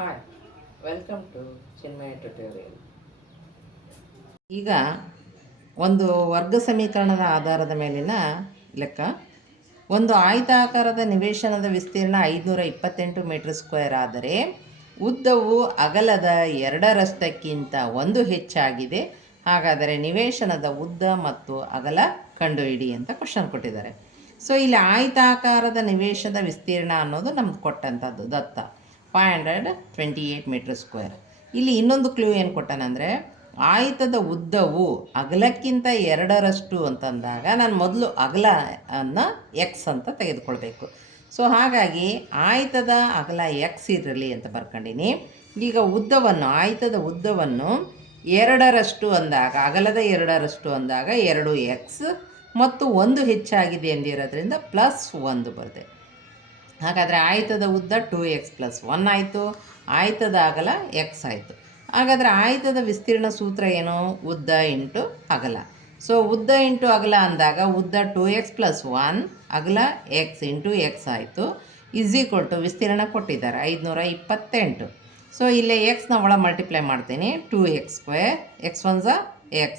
Hi, welcome to Chinmaya tutorial. ಈಗ ಒಂದು ವರ್ಗ ಸಮೀಕರಣದ ಆಧಾರದ ಮೇಲಿನ ಲೆಕ್ಕ. ಒಂದು ಆಯತಾಕಾರದ ನಿವೇಶನದ ವಿಸ್ತೀರ್ಣ 528 ಮೀಟರ್ ಸ್ಕ್ವೇರ್ ಆದರೆ ಉದ್ದವು ಅಗಲದ 2ರಷ್ಟಕ್ಕಿಂತ 1 ಹೆಚ್ಚಾಗಿದೆ. ಹಾಗಾದರೆ ನಿವೇಶನದ ಉದ್ದ ಮತ್ತು ಅಗಲ ಕಂಡುಹಿಡಿ ಅಂತ ಕ್ವಶನ್ ಕೊಟ್ಟಿದ್ದಾರೆ. ಸೊ ಇಲ್ಲಿ ಆಯತಾಕಾರದ ನಿವೇಶನದ ವಿಸ್ತೀರ್ಣ ಅನ್ನೋದು ನಮ್ಗೆ ಕೊಟ್ಟಂಥದ್ದು ದತ್ತ 528 ಮೀಟರ್ ಸ್ಕ್ವೇರ್. ಇಲ್ಲಿ ಇನ್ನೊಂದು ಕ್ಲೂ ಏನು ಕೊಟ್ಟಾನಂದರೆ ಆಯತದ ಉದ್ದವು ಅಗಲಕ್ಕಿಂತ 2ರಷ್ಟು ಅಂತಂದಾಗ ನಾನು ಮೊದಲು ಅಗಲ ಅನ್ನು ಎಕ್ಸ್ ಅಂತ ತೆಗೆದುಕೊಳ್ಬೇಕು. ಸೊ ಹಾಗಾಗಿ ಆಯತದ ಅಗಲ ಎಕ್ಸ್ ಇರಲಿ ಅಂತ ಬರ್ಕೊಂಡಿನಿ. ಈಗ ಆಯತದ ಉದ್ದವನ್ನು 2ರಷ್ಟು ಅಂದಾಗ, ಅಗಲದ 2ರಷ್ಟು ಅಂದಾಗ 2x ಮತ್ತು 1 ಹೆಚ್ಚಾಗಿದೆ ಎಂದಿರೋದ್ರಿಂದ +1 ಬರುತ್ತೆ. ಹಾಗಾದರೆ ಆಯತದ ಉದ್ದ 2x + 1 ಆಯಿತು, ಆಯತದ ಅಗಲ x ಆಯಿತು. ಹಾಗಾದರೆ ಆಯತದ ವಿಸ್ತೀರ್ಣ ಸೂತ್ರ ಏನು? ಉದ್ದ ಇಂಟು ಅಗಲ. ಸೊ ಉದ್ದ ಇಂಟು ಅಗಲ ಅಂದಾಗ ಉದ್ದ 2x + 1 ಅಗಲ x ಇಂಟು x ಆಯಿತು. ವಿಸ್ತೀರ್ಣ ಕೊಟ್ಟಿದ್ದಾರೆ 528. ಸೊ ಇಲ್ಲೇ ಎಕ್ಸ್ನ ಮಲ್ಟಿಪ್ಲೈ ಮಾಡ್ತೀನಿ. 2x², x1 x.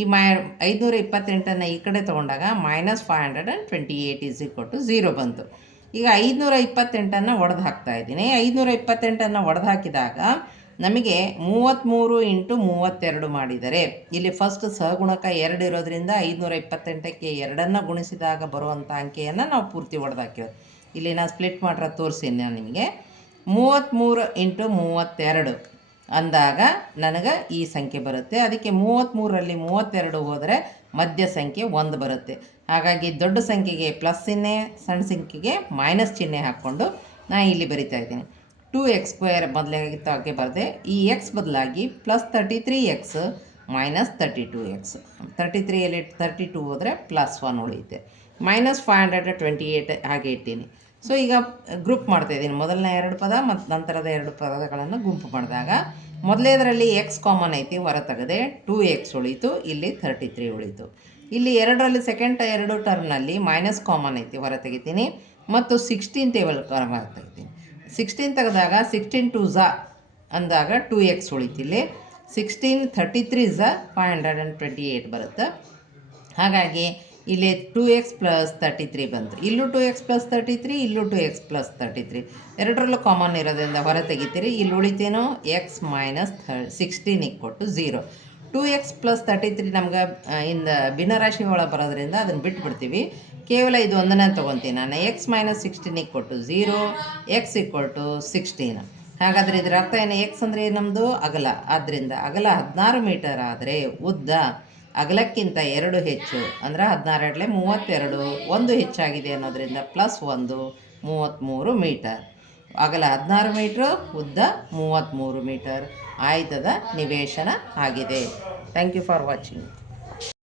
ಈ 528 ಈ ಕಡೆ ತೊಗೊಂಡಾಗ -528 0 ಬಂತು. ಈಗ 528 ಒಡೆದು ಹಾಕ್ತಾಯಿದ್ದೀನಿ. 528 ಒಡೆದು ಹಾಕಿದಾಗ ನಮಗೆ 33 × 32 ಮಾಡಿದರೆ, ಇಲ್ಲಿ ಫಸ್ಟ್ ಸಹಗುಣಕ 2 ಇರೋದ್ರಿಂದ 528ಕ್ಕೆ 2 ಗುಣಿಸಿದಾಗ ಬರುವಂಥ ಅಂಕೆಯನ್ನು ನಾವು ಪೂರ್ತಿ ಹೊಡೆದು ಹಾಕಿರೋದು. ಇಲ್ಲಿ ನಾನು ಸ್ಪ್ಲಿಟ್ ಮಾಡ್ರೆ ತೋರಿಸ್ತೀನಿ ನಾನು ನಿಮಗೆ. 33 × 32 ಅಂದಾಗ ನನಗೆ ಈ ಸಂಖ್ಯೆ ಬರುತ್ತೆ. ಅದಕ್ಕೆ 33ರಲ್ಲಿ 32 ಹೋದರೆ ಮಧ್ಯ ಸಂಖ್ಯೆ 1 ಬರುತ್ತೆ. ಹಾಗಾಗಿ ದೊಡ್ಡ ಸಂಖ್ಯೆಗೆ ಪ್ಲಸ್ ಚಿಹ್ನೆ, ಸಣ್ಣ ಸಂಖ್ಯೆಗೆ ಮೈನಸ್ ಚಿಹ್ನೆ ಹಾಕ್ಕೊಂಡು ನಾನು ಇಲ್ಲಿ ಬರಿತಾ ಇದ್ದೀನಿ. 2x² ಮೊದಲಾಗಿ ಬರೆದೆ. ಈ ಎಕ್ಸ್ ಬದಲಾಗಿ +33x -32x. 33ಯಲ್ಲಿ 32 ಹೋದರೆ +1 ಉಳಿಯುತ್ತೆ. -528 ಹಾಗೆ ಇಟ್ಟೀನಿ. ಸೊ ಈಗ ಗ್ರೂಪ್ ಮಾಡ್ತಾಯಿದ್ದೀನಿ. ಮೊದಲನೇ 2 ಪದ ಮತ್ತು ನಂತರದ 2 ಪದಗಳನ್ನು ಗುಂಪು ಮಾಡಿದಾಗ ಮೊದಲೇದರಲ್ಲಿ ಎಕ್ಸ್ ಕಾಮನ್ ಐತಿ, ಹೊರ ತೆಗೆದೆ 2x ಉಳೀತು, ಇಲ್ಲಿ 33 ಉಳೀತು. ಇಲ್ಲಿ 2ರಲ್ಲಿ ಸೆಕೆಂಡ್ 2 ಟರ್ಮ್ನಲ್ಲಿ ಮೈನಸ್ ಕಾಮನ್ ಐತಿ, ಹೊರ ತೆಗಿತೀನಿ ಮತ್ತು 16 ಟೇಬಲ್ ಹೊರ ತೆಗಿತೀನಿ. 16 ತೆಗೆದಾಗ 16 2s ಅಂದಾಗ 2x ಉಳಿತು. ಇಲ್ಲಿ 16 33s 528 ಬರುತ್ತೆ. ಹಾಗಾಗಿ ಇಲ್ಲಿ 2x + 33 ಬಂತು. ಇಲ್ಲೂ 2x + 33, ಇಲ್ಲೂ 2x + 33. ಎರಡರಲ್ಲೂ ಕಾಮನ್ ಇರೋದ್ರಿಂದ ಹೊರ ತೆಗಿತೀರಿ. ಇಲ್ಲಿ ಉಳಿತೇನೋ x - 16 = 0. 2x + 33 ನಮ್ಗೆ ಭಿನ್ನರಾಶಿ ಒಳಗೆ ಬರೋದ್ರಿಂದ ಅದನ್ನು ಬಿಟ್ಬಿಡ್ತೀವಿ. ಕೇವಲ ಇದು ಒಂದನ್ನೇ ತೊಗೊತೀನಿ ನಾನು. x - 16 = 0, x = 16. ಹಾಗಾದರೆ ಇದರ ಅರ್ಥ ಏನು? x ಅಂದರೆ ನಮ್ಮದು ಅಗಲ. ಆದ್ದರಿಂದ ಅಗಲ 16 ಮೀಟರ್ ಆದರೆ ಉದ್ದ ಅಗಲಕ್ಕಿಂತ 2 ಹೆಚ್ಚು, ಅಂದರೆ 16 32, 1 ಹೆಚ್ಚಾಗಿದೆ ಅನ್ನೋದರಿಂದ +1 33 ಮೀಟರ್. ಅಗಲ 16 ಮೀಟ್ರು, ಉದ್ದ 33 ಮೀಟರ್ ಆಯತದ ನಿವೇಶನ ಆಗಿದೆ. Thank you for watching.